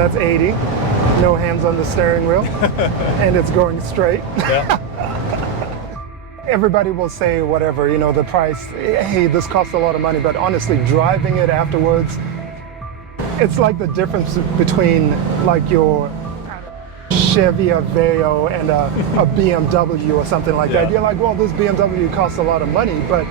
That's 80. No hands on the steering wheel. And it's going straight. Yeah. Everybody will say whatever, you know, the price, hey, this costs a lot of money, but honestly, driving it afterwards, it's like the difference between like your Chevy Aveo and a BMW or something like that. You're like, well, this BMW costs a lot of money, but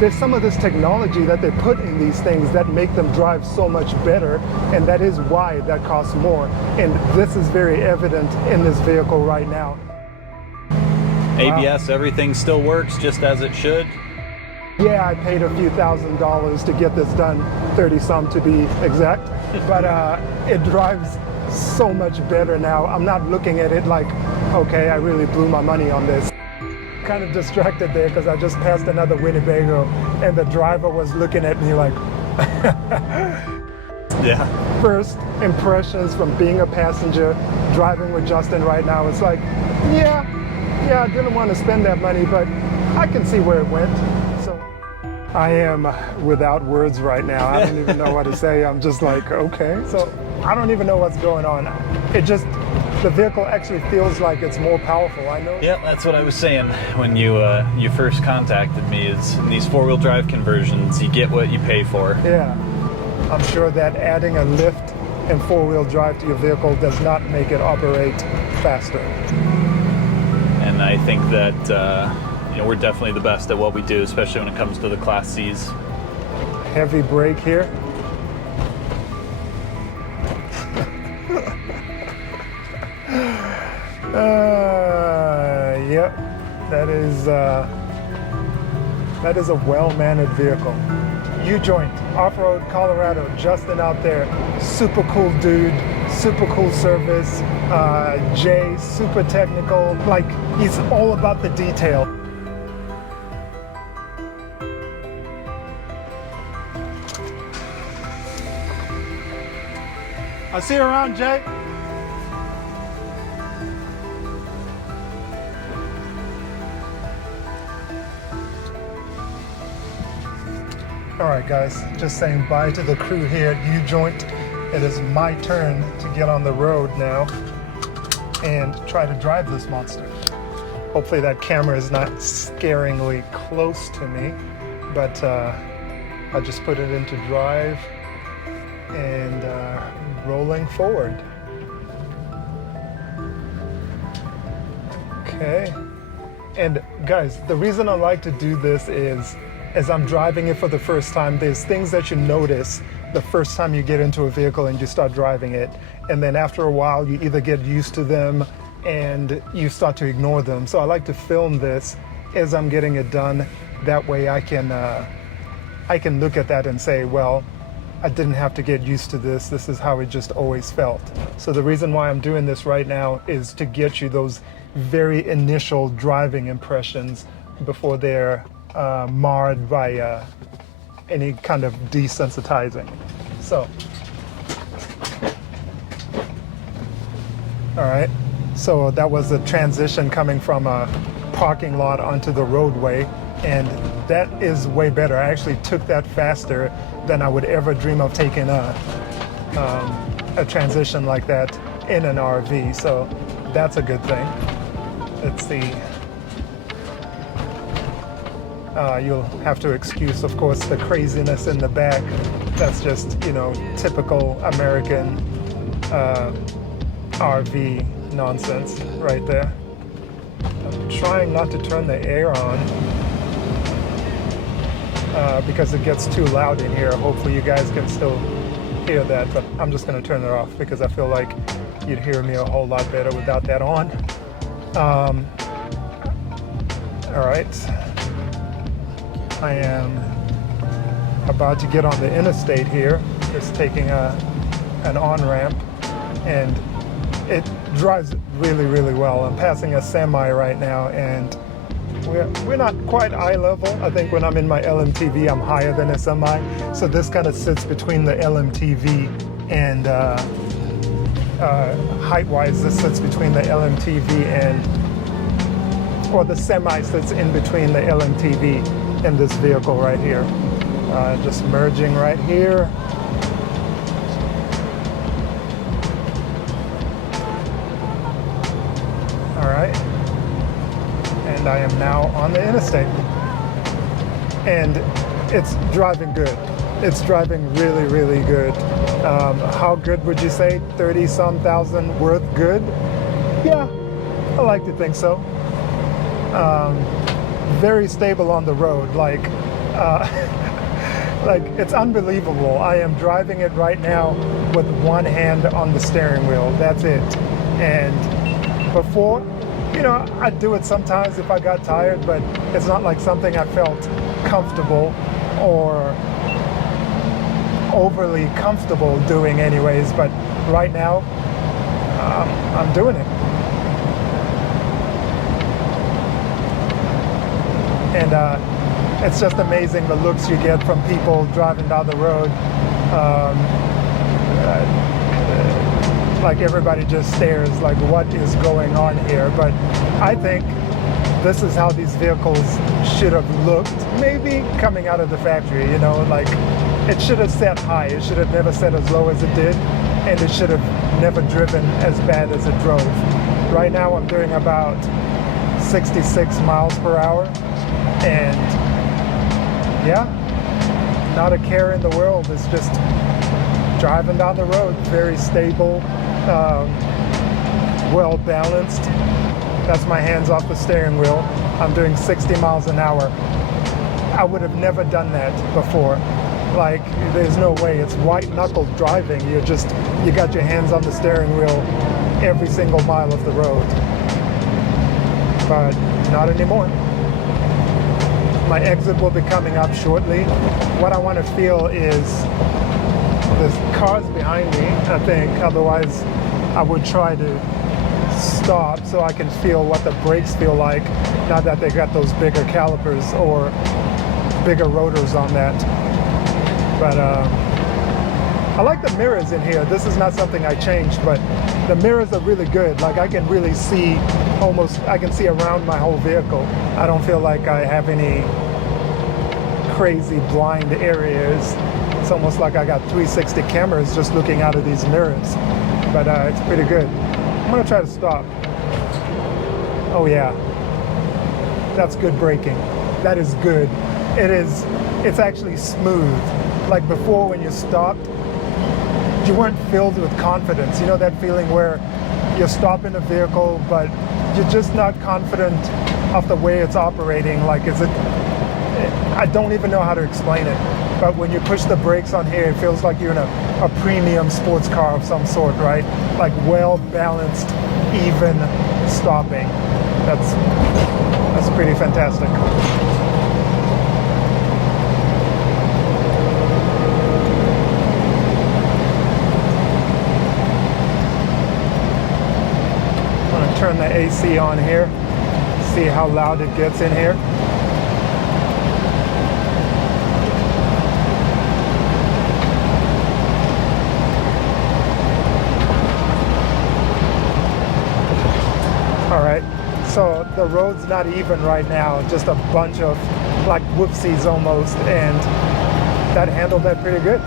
there's some of this technology that they put in these things that make them drive so much better, and that is why that costs more. And this is very evident in this vehicle right now. ABS, everything still works just as it should? Yeah, I paid a few $1,000s to get this done, 30 some to be exact, but it drives so much better now. I'm not looking at it like, okay, I really blew my money on this. Kind of distracted there because I just passed another Winnebago and the driver was looking at me like, yeah. First impressions from being a passenger, driving with Justin right now, it's like, yeah, I didn't want to spend that money, but I can see where it went. So I am without words right now. I don't even know what to say. I'm just like, okay. So I don't even know what's going on. The vehicle actually feels like it's more powerful, I know. Yeah, that's what I was saying when you first contacted me, is in these four-wheel drive conversions, you get what you pay for. Yeah. I'm sure that adding a lift and four-wheel drive to your vehicle does not make it operate faster. And I think that we're definitely the best at what we do, especially when it comes to the Class C's. Heavy brake here. Yep, that is a well-mannered vehicle. Ujoint, off-road Colorado, Justin out there, super cool dude, super cool service. Jay, super technical, like he's all about the detail. I'll see you around, Jay. All right, guys, just saying bye to the crew here at Ujoint. It is my turn to get on the road now and try to drive this monster. Hopefully that camera is not scaringly close to me, but I just put it into drive and rolling forward. Okay. And guys, the reason I like to do this is, as I'm driving it for the first time, there's things that you notice the first time you get into a vehicle and you start driving it. And then after a while, you either get used to them and you start to ignore them. So I like to film this as I'm getting it done. That way I can look at that and say, well, I didn't have to get used to this. This is how it just always felt. So the reason why I'm doing this right now is to get you those very initial driving impressions before they're marred by any kind of desensitizing. So, all right. So that was the transition coming from a parking lot onto the roadway, and that is way better. I actually took that faster than I would ever dream of taking a transition like that in an RV. So that's a good thing. Let's see. You'll have to excuse, of course, the craziness in the back. That's just, typical American RV nonsense right there. I'm trying not to turn the air on because it gets too loud in here. Hopefully you guys can still hear that, but I'm just going to turn it off because I feel like you'd hear me a whole lot better without that on. All right. I am about to get on the interstate here, just taking an on-ramp, and it drives really, really well. I'm passing a semi right now, and we're not quite eye level. I think when I'm in my LMTV, I'm higher than a semi, so this kind of sits between the LMTV and height-wise, this sits between the LMTV or the semi sits in between the LMTV in this vehicle right here. Just merging right here. and I am now on the interstate. And it's driving good. It's driving really, really good. How good would you say? 30-some thousand worth good? Yeah, I like to think so. Very stable on the road. Like it's unbelievable. I am driving it right now with one hand on the steering wheel. That's it. And before, I'd do it sometimes if I got tired, but it's not like something I felt comfortable or overly comfortable doing anyways. But right now, I'm doing it. And it's just amazing the looks you get from people driving down the road. Like everybody just stares like, what is going on here? But I think this is how these vehicles should have looked, maybe coming out of the factory, like it should have set high. It should have never set as low as it did, and it should have never driven as bad as it drove. Right now I'm doing about 66 miles per hour, and yeah, not a care in the world. It's just driving down the road, very stable, well balanced. That's my hands off the steering wheel. I'm doing 60 miles an hour. I would have never done that before. Like, there's no way. It's white knuckle driving. You got your hands on the steering wheel every single mile of the road. But not anymore. My exit will be coming up shortly. What I want to feel is the cars behind me, I think. Otherwise, I would try to stop so I can feel what the brakes feel like now that they got those bigger calipers or bigger rotors on that. But I like the mirrors in here. This is not something I changed, but the mirrors are really good. Like I can really see I can see around my whole vehicle. I don't feel like I have any crazy blind areas. It's almost like I got 360 cameras just looking out of these mirrors. But it's pretty good. I'm gonna try to stop. Oh yeah, that's good braking. That is good. It's actually smooth. Like before when you stopped, you weren't filled with confidence. You know that feeling where you're stopping a vehicle, but you're just not confident of the way it's operating. Like I don't even know how to explain it. But when you push the brakes on here, it feels like you're in a premium sports car of some sort, right? Like well-balanced, even stopping. That's pretty fantastic. I'm gonna turn the AC on here, see how loud it gets in here. All right, so the road's not even right now, just a bunch of like whoopsies almost, and that handled that pretty good.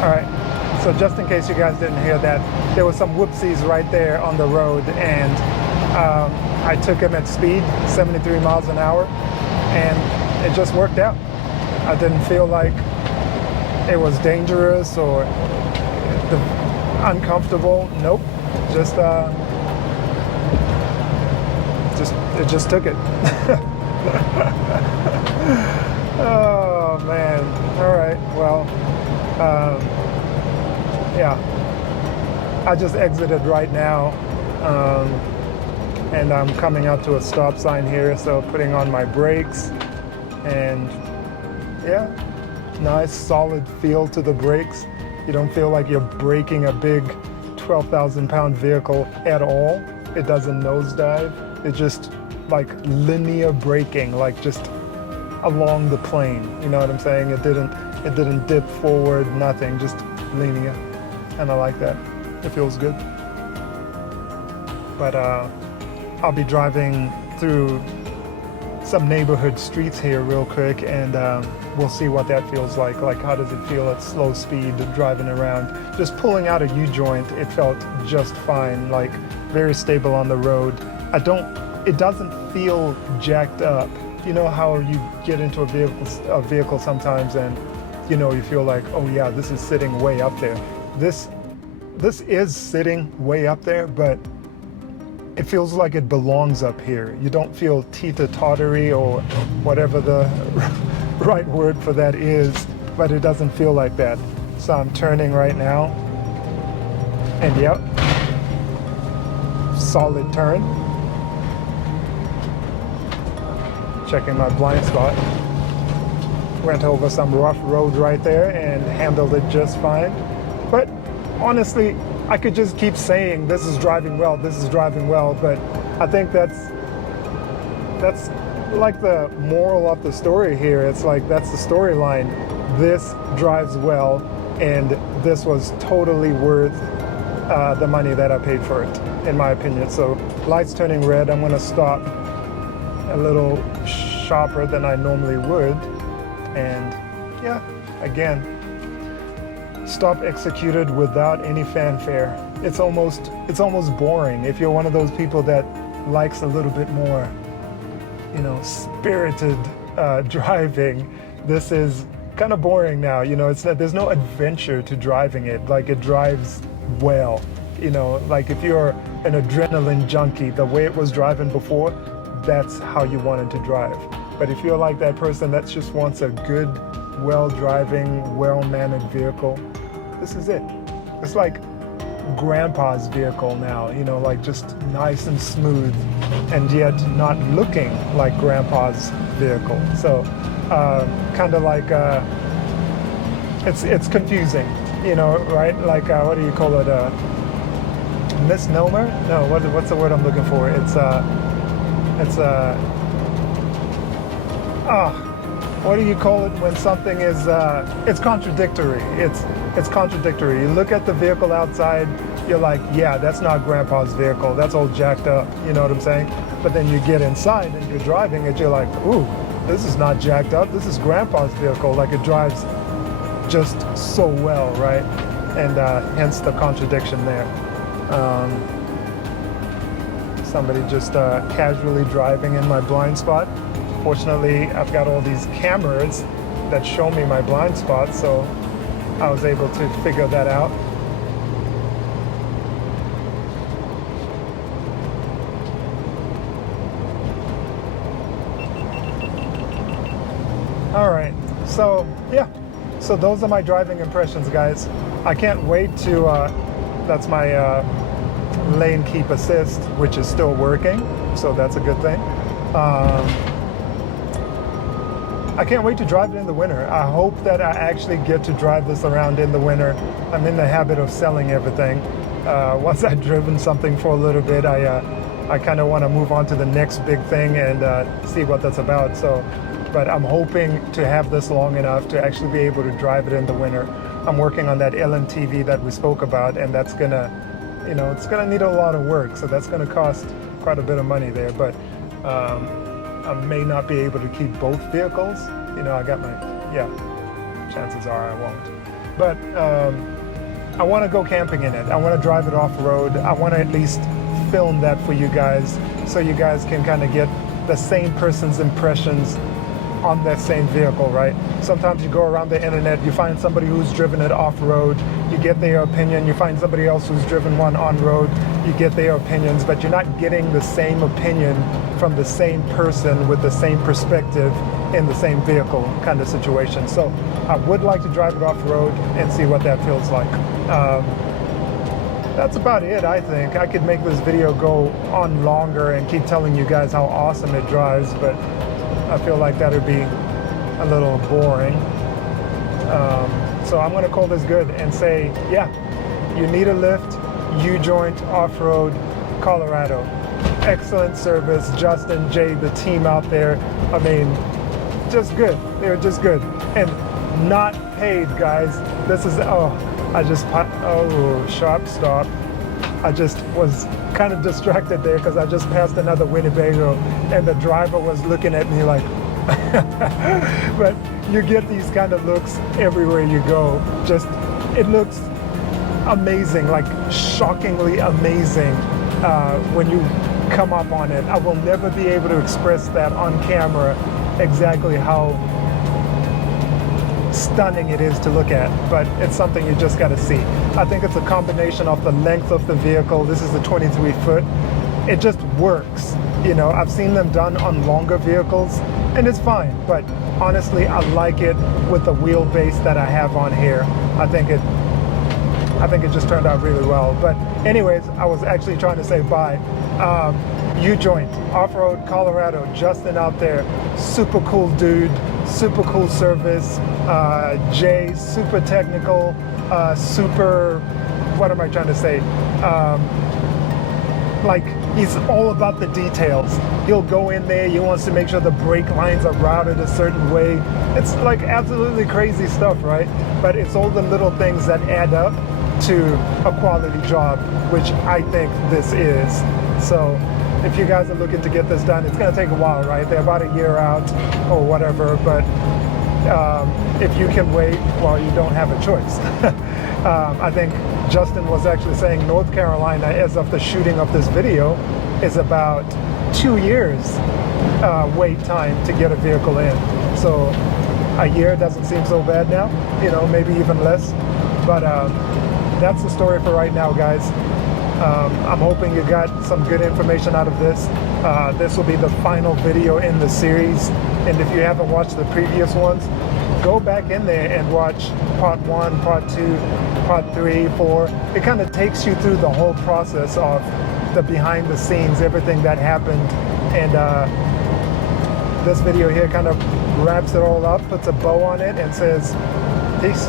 All right, so just in case you guys didn't hear that, there was some whoopsies right there on the road, and I took him at speed, 73 miles an hour, and it just worked out. I didn't feel like it was dangerous or uncomfortable. Nope. It just took it. Oh man. All right. Well, yeah. I just exited right now, and I'm coming out to a stop sign here. So putting on my brakes, and yeah, nice solid feel to the brakes. You don't feel like you're braking a big 12,000 pound vehicle at all. It doesn't nosedive. It's just like linear braking, like just along the plane. You know what I'm saying? It didn't dip forward, nothing, just linear. And I like that. It feels good. But I'll be driving through some neighborhood streets here real quick, and we'll see what that feels like. Like, how does it feel at slow speed driving around? Just pulling out a U-joint, it felt just fine, like very stable on the road. It doesn't feel jacked up. You know how you get into a vehicle sometimes and you feel like, oh yeah, this is sitting way up there. This is sitting way up there, but it feels like it belongs up here. You don't feel teeter-tottery or whatever the right word for that is, but it doesn't feel like that. So I'm turning right now, and yep, solid turn. Checking my blind spot. Went over some rough road right there and handled it just fine. But honestly, I could just keep saying this is driving well, but I think that's like the moral of the story here. It's like that's the storyline. This drives well, and this was totally worth the money that I paid for it, in my opinion. So lights turning red, I'm gonna stop a little sharper than I normally would, and yeah, again, stop executed without any fanfare. It's almost boring. If you're one of those people that likes a little bit more, spirited driving, this is kind of boring now. There's no adventure to driving it. Like, it drives well. Like if you're an adrenaline junkie, the way it was driving before, that's how you want it to drive. But if you're like that person that just wants a good, well-driving, well-mannered vehicle, this is it. It's like grandpa's vehicle now, like just nice and smooth, and yet not looking like grandpa's vehicle. So kind of like it's confusing, right? Like what do you call it? Misnomer? No, what's the word I'm looking for? What do you call it when something is it's contradictory? It's contradictory. You look at the vehicle outside, you're like, yeah, that's not grandpa's vehicle, that's all jacked up, you know what I'm saying? But then you get inside and you're driving it, you're like, ooh, this is not jacked up, this is grandpa's vehicle. Like, it drives just so well, right? And hence the contradiction there. Somebody just casually driving in my blind spot. Fortunately, I've got all these cameras that show me my blind spot, so I was able to figure that out. All right, so yeah, so those are my driving impressions, guys. I can't wait to, that's my lane keep assist, which is still working, so that's a good thing. I can't wait to drive it in the winter. I hope that I actually get to drive this around in the winter. I'm in the habit of selling everything. Once I've driven something for a little bit, I kind of want to move on to the next big thing and see what that's about. So, but I'm hoping to have this long enough to actually be able to drive it in the winter. I'm working on that LMTV that we spoke about, and that's gonna, it's gonna need a lot of work. So that's gonna cost quite a bit of money there. But I may not be able to keep both vehicles. I got chances are I won't. But I want to go camping in it. I want to drive it off-road. I want to at least film that for you guys, so you guys can kind of get the same person's impressions on that same vehicle, right? Sometimes you go around the internet, you find somebody who's driven it off-road, you get their opinion, you find somebody else who's driven one on-road, you get their opinions, but you're not getting the same opinion from the same person with the same perspective in the same vehicle kind of situation. So I would like to drive it off-road and see what that feels like. That's about it, I think. I could make this video go on longer and keep telling you guys how awesome it drives, but I feel like that would be a little boring. So I'm gonna call this good and say, yeah, you need a lift, Ujoint off-road, Colorado. Excellent service, Justin, Jay, the team out there. I mean, just good. They were just good. And not paid, guys. This is, sharp stop. I just was kind of distracted there because I just passed another Winnebago and the driver was looking at me like, but you get these kind of looks everywhere you go. Just, it looks amazing, like shockingly amazing when you come up on it. I will never be able to express that on camera exactly how stunning it is to look at, but it's something you just got to see. I think it's a combination of the length of the vehicle. This is the 23 foot. It just works. You know, I've seen them done on longer vehicles and it's fine, but honestly, I like it with the wheelbase that I have on here. I think it just turned out really well. But anyways, I was actually trying to say bye. Ujoint, off-road Colorado, Justin out there, super cool dude, super cool service. Jay, super technical, super, what am I trying to say? Like, he's all about the details. He'll go in there, he wants to make sure the brake lines are routed a certain way. It's like absolutely crazy stuff, right? But it's all the little things that add up to a quality job, which I think this is. So if you guys are looking to get this done, it's going to take a while, right? They're about a year out or whatever, but if you can wait, well, you don't have a choice. I think Justin was actually saying North Carolina, as of the shooting of this video, is about 2 years wait time to get a vehicle in. So a year doesn't seem so bad now, you know, maybe even less. But that's the story for right now, guys. I'm hoping you got some good information out of this. This will be the final video in the series. And if you haven't watched the previous ones, go back in there and watch part 1, part 2, part 3, 4. It kind of takes you through the whole process of the behind the scenes, everything that happened. And this video here kind of wraps it all up, puts a bow on it and says, peace.